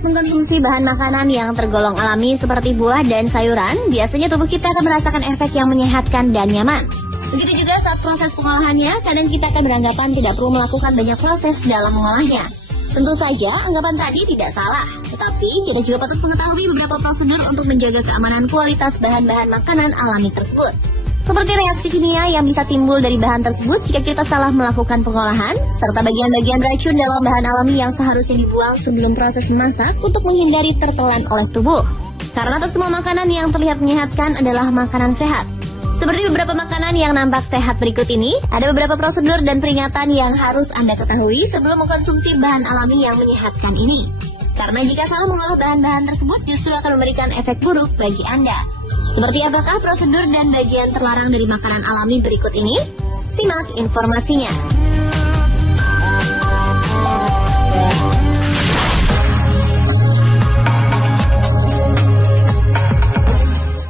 saat mengkonsumsi bahan makanan yang tergolong alami seperti buah dan sayuran, biasanya tubuh kita akan merasakan efek yang menyehatkan dan nyaman. Begitu juga saat proses pengolahannya, kadang kita akan beranggapan tidak perlu melakukan banyak proses dalam mengolahnya. Tentu saja, anggapan tadi tidak salah. Tetapi, kita juga patut mengetahui beberapa prosedur untuk menjaga keamanan kualitas bahan-bahan makanan alami tersebut. Seperti reaksi kimia yang bisa timbul dari bahan tersebut jika kita salah melakukan pengolahan, serta bagian-bagian racun dalam bahan alami yang seharusnya dibuang sebelum proses memasak untuk menghindari tertelan oleh tubuh. Karena tak semua makanan yang terlihat menyehatkan adalah makanan sehat. Seperti beberapa makanan yang nampak sehat berikut ini, ada beberapa prosedur dan peringatan yang harus Anda ketahui sebelum mengkonsumsi bahan alami yang menyehatkan ini. Karena jika salah mengolah bahan-bahan tersebut justru akan memberikan efek buruk bagi Anda. Seperti apakah prosedur dan bagian terlarang dari makanan alami berikut ini? Simak informasinya.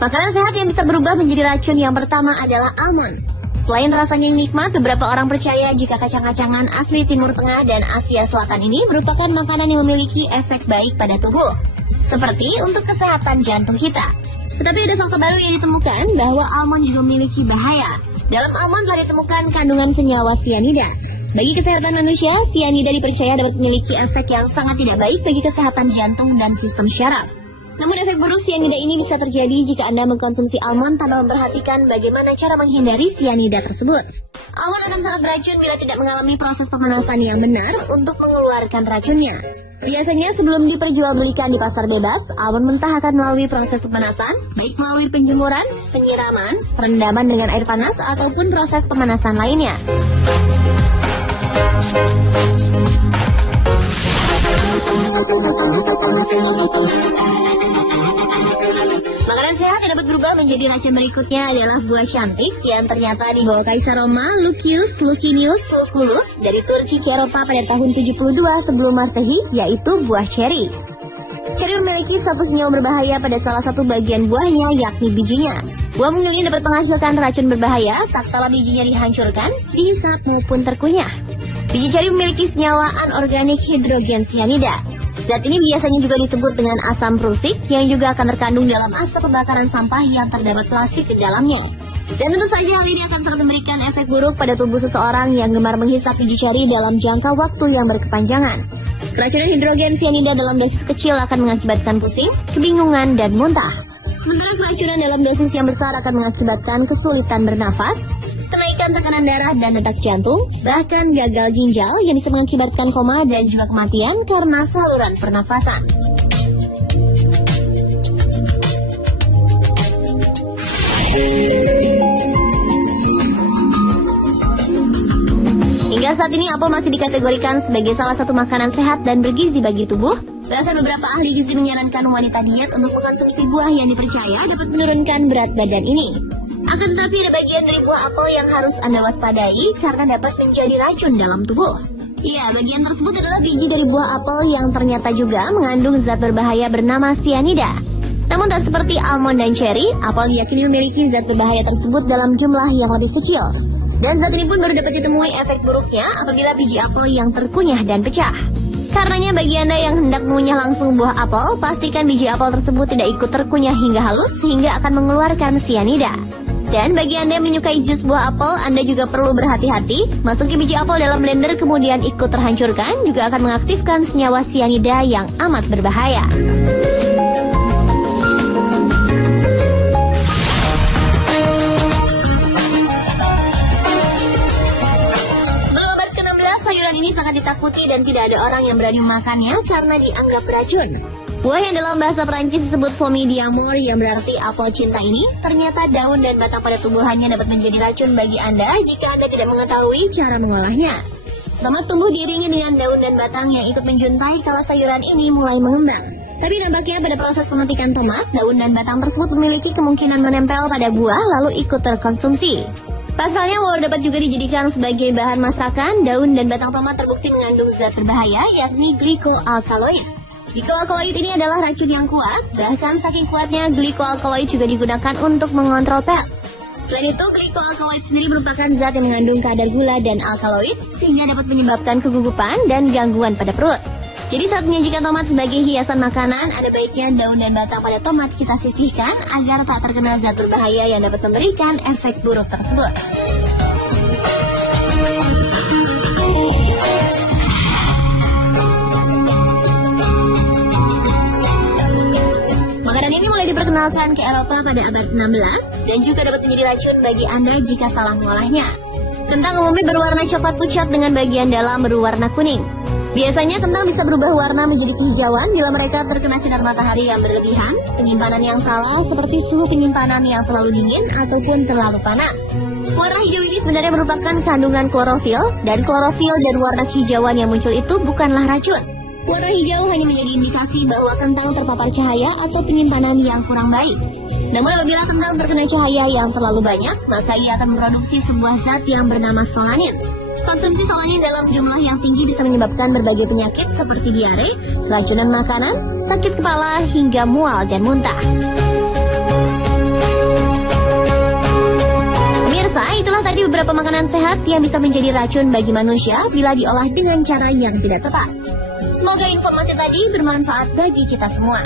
Makanan sehat yang bisa berubah menjadi racun yang pertama adalah almond. Selain rasanya yang nikmat, beberapa orang percaya jika kacang-kacangan asli Timur Tengah dan Asia Selatan ini merupakan makanan yang memiliki efek baik pada tubuh, seperti untuk kesehatan jantung kita. Tetapi ada fakta baru yang ditemukan bahwa almond juga memiliki bahaya. Dalam almond telah ditemukan kandungan senyawa sianida. Bagi kesehatan manusia, sianida dipercaya dapat memiliki efek yang sangat tidak baik bagi kesehatan jantung dan sistem syaraf. Namun efek buruk sianida ini bisa terjadi jika Anda mengkonsumsi almond tanpa memperhatikan bagaimana cara menghindari sianida tersebut. Almond akan sangat beracun bila tidak mengalami proses pemanasan yang benar untuk mengeluarkan racunnya. Biasanya sebelum diperjualbelikan di pasar bebas, almond mentah akan melalui proses pemanasan, baik melalui penjemuran, penyiraman, perendaman dengan air panas, ataupun proses pemanasan lainnya. Makanan sehat yang dapat berubah menjadi racun berikutnya adalah buah cantik yang ternyata dibawa Kaisar Roma Licinius Lucullus dari Turki ke Eropa pada tahun 72 sebelum Masehi, yaitu buah ceri. Ceri memiliki satu senyawa berbahaya pada salah satu bagian buahnya, yakni bijinya. Buah mungil ini dapat menghasilkan racun berbahaya tak kala bijinya dihancurkan, dihisap maupun terkunyah. Biji ceri memiliki senyawa anorganik hidrogen sianida. Zat ini biasanya juga disebut dengan asam prusik yang juga akan terkandung dalam asap pembakaran sampah yang terdapat plastik di dalamnya. Dan tentu saja hal ini akan sangat memberikan efek buruk pada tubuh seseorang yang gemar menghisap biji ceri dalam jangka waktu yang berkepanjangan. Keracunan hidrogen sianida dalam dosis kecil akan mengakibatkan pusing, kebingungan, dan muntah. Sementara keracunan dalam dosis yang besar akan mengakibatkan kesulitan bernafas, kenaikan tekanan darah dan detak jantung, bahkan gagal ginjal yang bisa mengakibatkan koma dan juga kematian karena saluran pernafasan. Hingga saat ini apel masih dikategorikan sebagai salah satu makanan sehat dan bergizi bagi tubuh. Bahkan beberapa ahli gizi menyarankan wanita diet untuk mengkonsumsi buah yang dipercaya dapat menurunkan berat badan ini. Akan tetapi ada bagian dari buah apel yang harus Anda waspadai karena dapat menjadi racun dalam tubuh. Ya, bagian tersebut adalah biji dari buah apel yang ternyata juga mengandung zat berbahaya bernama sianida. Namun tak seperti almond dan ceri, apel diyakini memiliki zat berbahaya tersebut dalam jumlah yang lebih kecil. Dan zat ini pun baru dapat ditemui efek buruknya apabila biji apel yang terkunyah dan pecah. Karenanya bagi Anda yang hendak mengunyah langsung buah apel, pastikan biji apel tersebut tidak ikut terkunyah hingga halus sehingga akan mengeluarkan sianida. Dan bagi Anda yang menyukai jus buah apel, Anda juga perlu berhati-hati. Masuki biji apel dalam blender kemudian ikut terhancurkan juga akan mengaktifkan senyawa sianida yang amat berbahaya. Ini sangat ditakuti dan tidak ada orang yang berani memakannya karena dianggap beracun. Buah yang dalam bahasa Perancis disebut pomme d'amour yang berarti apel cinta ini, ternyata daun dan batang pada tubuhannya dapat menjadi racun bagi Anda jika Anda tidak mengetahui cara mengolahnya. Tomat tumbuh diiringi dengan daun dan batang yang ikut menjuntai kalau sayuran ini mulai mengembang. Tapi nampaknya pada proses pemetikan tomat, daun dan batang tersebut memiliki kemungkinan menempel pada buah lalu ikut terkonsumsi. Pasalnya, walau dapat juga dijadikan sebagai bahan masakan, daun dan batang tomat terbukti mengandung zat berbahaya, yakni glikoalkaloid. Glikoalkaloid ini adalah racun yang kuat, bahkan saking kuatnya glikoalkaloid juga digunakan untuk mengontrol pers. Selain itu, glikoalkaloid sendiri merupakan zat yang mengandung kadar gula dan alkaloid, sehingga dapat menyebabkan kegugupan dan gangguan pada perut. Jadi saat menyajikan tomat sebagai hiasan makanan, ada baiknya daun dan batang pada tomat kita sisihkan agar tak terkena zat berbahaya yang dapat memberikan efek buruk tersebut. Makanan ini mulai diperkenalkan ke Eropa pada abad 16 dan juga dapat menjadi racun bagi Anda jika salah mengolahnya. Kentang umumnya berwarna coklat pucat dengan bagian dalam berwarna kuning. Biasanya kentang bisa berubah warna menjadi kehijauan bila mereka terkena sinar matahari yang berlebihan, penyimpanan yang salah seperti suhu penyimpanan yang terlalu dingin ataupun terlalu panas. Warna hijau ini sebenarnya merupakan kandungan klorofil, dan klorofil dan warna kehijauan yang muncul itu bukanlah racun. Warna hijau hanya menjadi indikasi bahwa kentang terpapar cahaya atau penyimpanan yang kurang baik. Namun apabila kentang terkena cahaya yang terlalu banyak, maka ia akan memproduksi sebuah zat yang bernama solanin. Konsumsi solanin dalam jumlah yang tinggi bisa menyebabkan berbagai penyakit seperti diare, keracunan makanan, sakit kepala, hingga mual dan muntah. Pemirsa, itulah tadi beberapa makanan sehat yang bisa menjadi racun bagi manusia bila diolah dengan cara yang tidak tepat. Semoga informasi tadi bermanfaat bagi kita semua.